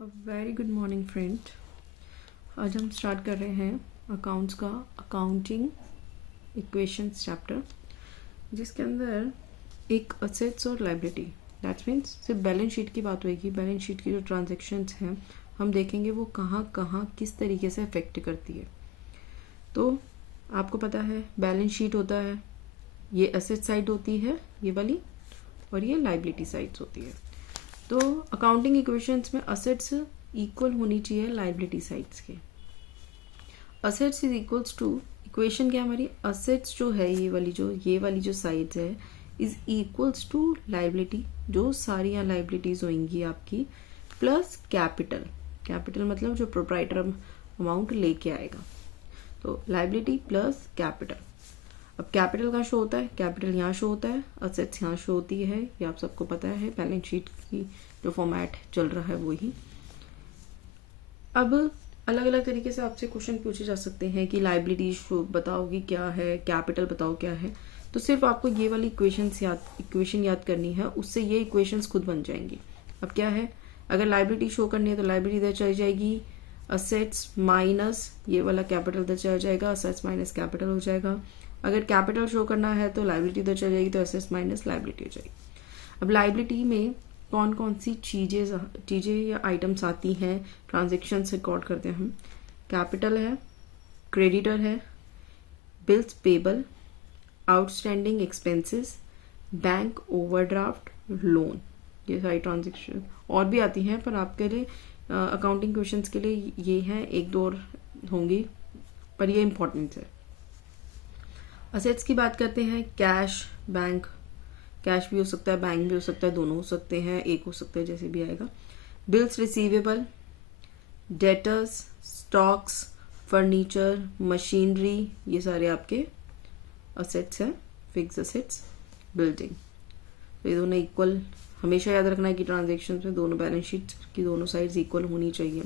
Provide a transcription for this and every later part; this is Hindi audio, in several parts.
Very good morning friend. आज हम स्टार्ट कर रहे हैं अकाउंट्स का अकाउंटिंग इक्वेशंस चैप्टर, जिसके अंदर एक असेट्स और लाइबिलिटी, दैट्स मीन्स सिर्फ बैलेंस शीट की बात होगी। बैलेंस शीट की जो ट्रांजैक्शंस हैं हम देखेंगे वो कहाँ कहाँ किस तरीके से अफेक्ट करती है। तो आपको पता है बैलेंस शीट होता है, ये असेट साइड होती है ये वाली, और ये लाइबिलिटी साइड्स होती है। तो अकाउंटिंग इक्वेशंस में असेट्स इक्वल होनी चाहिए लाइबिलिटी साइड्स के। Assets is equals to, equation क्या हमारी, असेट्स जो है ये वाली जो साइड्स है इज इक्वल्स टू लाइबिलिटी, जो सारी यहाँ लाइबिलिटीज होंगी आपकी, प्लस कैपिटल। कैपिटल मतलब जो प्रोप्राइटर अमाउंट लेके आएगा, तो लाइबिलिटी प्लस कैपिटल। अब कैपिटल कहाँ शो होता है, कैपिटल यहाँ शो होता है, असेट्स यहाँ शो होती है, ये आप सबको पता है। बैलेंस शीट की जो फॉर्मेट चल रहा है वही। अब अलग अलग तरीके से आपसे क्वेश्चन पूछे जा सकते हैं कि लाइबिलिटी शो बताओगी क्या है, कैपिटल बताओ क्या है। तो सिर्फ आपको ये वाली इक्वेशन याद करनी है, उससे ये इक्वेशंस खुद बन जाएंगी। अब क्या है, अगर लाइबिलिटी शो करनी है तो लाइबिलिटी इधर चली जाएगी, असेट्स माइनस ये वाला कैपिटल इधर चला जाएगा, असेट्स माइनस कैपिटल हो जाएगा। अगर कैपिटल शो करना है तो लाइबिलिटी इधर चल जाएगी, तो एसेट्स माइनस लाइबिलिटी हो जाएगी। अब लाइबिलिटी में कौन कौन सी चीजें या आइटम्स आती हैं, ट्रांजेक्शन रिकॉर्ड करते हैं हम। कैपिटल है, क्रेडिटर है, bills payable, outstanding expenses, bank overdraft, loan, ये सारी ट्रांजेक्शन और भी आती हैं, पर आपके लिए अकाउंटिंग क्वेश्चंस के लिए ये हैं, एक दो और होंगी पर ये इंपॉर्टेंट है। असेट्स की बात करते हैं, कैश, बैंक, कैश भी हो सकता है, बैंक भी हो सकता है, दोनों हो सकते हैं, एक हो सकता है, जैसे भी आएगा। Bills receivable, debtors, stocks, furniture, machinery, ये सारे आपके असेट्स हैं, फिक्स असेट्स, बिल्डिंग। तो ये दोनों इक्वल हमेशा याद रखना है कि ट्रांजेक्शन में दोनों बैलेंस शीट की दोनों साइड्स इक्वल होनी चाहिए।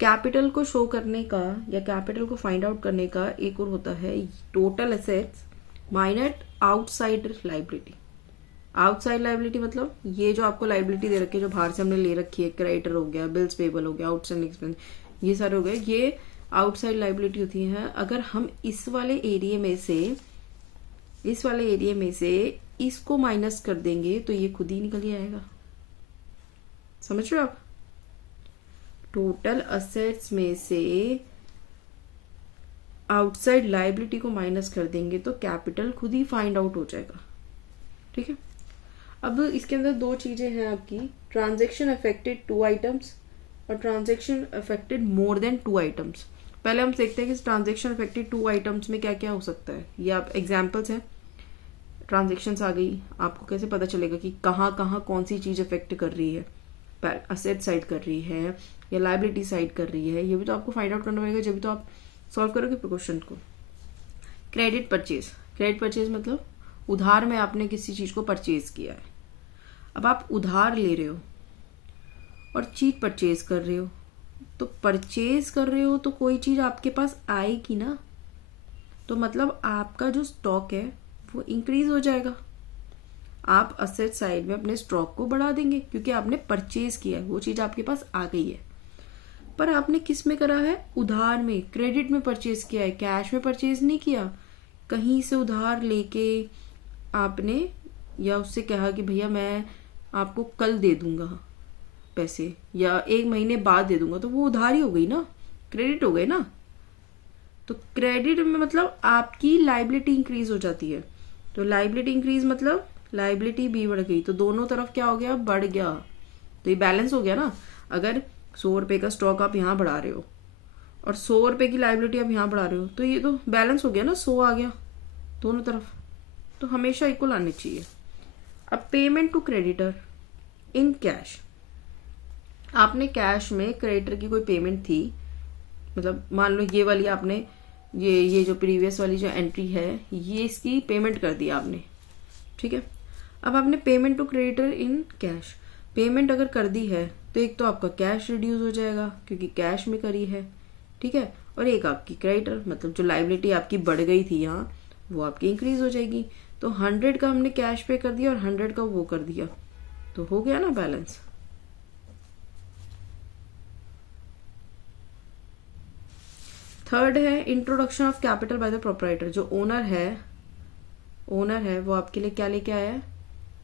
कैपिटल को शो करने का या कैपिटल को फाइंड आउट करने का एक और होता है total assets minus outside liability. Outside liability मतलब ये जो आपको लाइबिलिटी दे रखी है, जो बाहर से हमने ले रखी है, क्रेडिटर हो गया, बिल्स पेबल हो गया, आउटस्टैंडिंग एक्सपेंस, ये सारे हो गए, ये आउटसाइड लाइबिलिटी होती है। अगर हम इस वाले एरिया में से इसको माइनस कर देंगे तो ये खुद ही निकल ही आएगा। समझ रहे हो आप, टोटल असेट्स में से आउटसाइड लाइबिलिटी को माइनस कर देंगे तो कैपिटल खुद ही फाइंड आउट हो जाएगा। ठीक है, अब इसके अंदर दो चीजें हैं आपकी, ट्रांजैक्शन अफेक्टेड 2 आइटम्स और transaction affected more than 2 items. पहले हम देखते हैं कि ट्रांजैक्शन अफेक्टेड 2 आइटम्स में क्या क्या हो सकता है। ये आप एग्जाम्पल्स हैं, ट्रांजेक्शन्स आ गई, आपको कैसे पता चलेगा कि कहाँ कहाँ कौन सी चीज अफेक्ट कर रही है, असेट साइड कर रही है या लाइबिलिटी साइड कर रही है, ये भी तो आपको फाइंड आउट करना पड़ेगा, जब भी तो आप सॉल्व करोगे क्वेश्चन को। क्रेडिट परचेज, क्रेडिट परचेज मतलब उधार में आपने किसी चीज को परचेज किया है। अब आप उधार ले रहे हो और चीज परचेज कर रहे हो, तो परचेज कर रहे हो तो कोई चीज आपके पास आएगी ना, तो मतलब आपका जो स्टॉक है वो इंक्रीज हो जाएगा। आप असेट साइड में अपने स्टॉक को बढ़ा देंगे क्योंकि आपने परचेज किया है, वो चीज आपके पास आ गई है। पर आपने किस में करा है, उधार में, क्रेडिट में परचेज किया है, कैश में परचेज नहीं किया। कहीं से उधार लेके आपने या उससे कहा कि भैया मैं आपको कल दे दूंगा पैसे या 1 महीने बाद दे दूंगा, तो वो उधार ही हो गई ना, क्रेडिट हो गए ना। तो क्रेडिट में मतलब आपकी लाइबिलिटी इंक्रीज हो जाती है, तो लाइबिलिटी इंक्रीज मतलब लाइबिलिटी भी बढ़ गई, तो दोनों तरफ क्या हो गया, बढ़ गया, तो ये बैलेंस हो गया ना। अगर 100 रुपए का स्टॉक आप यहाँ बढ़ा रहे हो और 100 रुपए की लाइबिलिटी आप यहाँ बढ़ा रहे हो, तो ये तो बैलेंस हो गया ना, 100 आ गया दोनों तरफ, तो हमेशा इक्वल आने चाहिए। अब payment to creditor in cash, आपने कैश में क्रेडिटर की कोई पेमेंट थी, मतलब मान लो ये वाली आपने ये जो प्रीवियस वाली जो एंट्री है ये इसकी पेमेंट कर दी आपने, ठीक है। अब आपने payment to creditor in cash, payment अगर कर दी है तो एक तो आपका कैश रिड्यूस हो जाएगा क्योंकि कैश में करी है, ठीक है, और एक आपकी क्रेडिटर मतलब जो लाइबिलिटी आपकी बढ़ गई थी यहाँ वो आपकी इंक्रीज हो जाएगी। तो 100 का हमने कैश पे कर दिया और 100 का वो कर दिया, तो हो गया ना बैलेंस। थर्ड है introduction of capital by the proprietor. जो ओनर है वो आपके लिए क्या लेके आया है,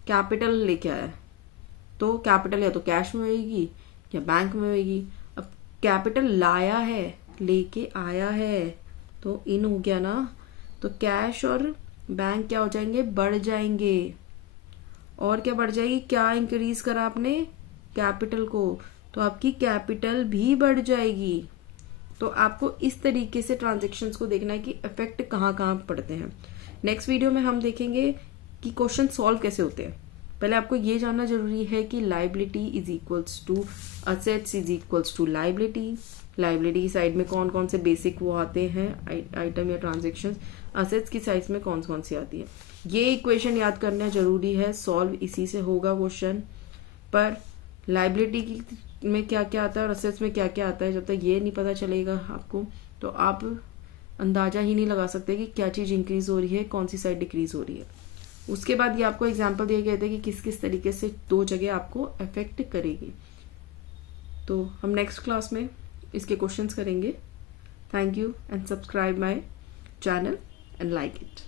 कैपिटल लेके आया है। तो कैपिटल या तो कैश में होगी या बैंक में होगी। अब कैपिटल लाया है, लेके आया है, तो इन हो गया ना, तो कैश और बैंक क्या हो जाएंगे, बढ़ जाएंगे। और क्या बढ़ जाएगी, क्या इंक्रीज करा आपने, कैपिटल को, तो आपकी कैपिटल भी बढ़ जाएगी। तो आपको इस तरीके से ट्रांजेक्शन्स को देखना है कि इफेक्ट कहाँ कहाँ पड़ते हैं। नेक्स्ट वीडियो में हम देखेंगे कि क्वेश्चन सॉल्व कैसे होते हैं। पहले आपको ये जानना जरूरी है कि liability is equals to assets is equals to liability. Liability की साइड में कौन कौन से बेसिक वो आते हैं आइटम या ट्रांजेक्शन, असेट्स की साइड में कौन कौन सी आती है। ये इक्वेशन याद करना जरूरी है, सॉल्व इसी से होगा क्वेश्चन। पर लाइबिलिटी की में क्या क्या आता है और असेट्स में क्या क्या आता है, जब तक ये नहीं पता चलेगा आपको तो आप अंदाजा ही नहीं लगा सकते कि क्या चीज़ इंक्रीज हो रही है, कौन सी साइड डिक्रीज हो रही है। उसके बाद ये आपको एग्जांपल दिए गए थे कि किस किस तरीके से दो जगह आपको अफेक्ट करेगी। तो हम नेक्स्ट क्लास में इसके क्वेश्चंस करेंगे। Thank you and subscribe my channel and like it.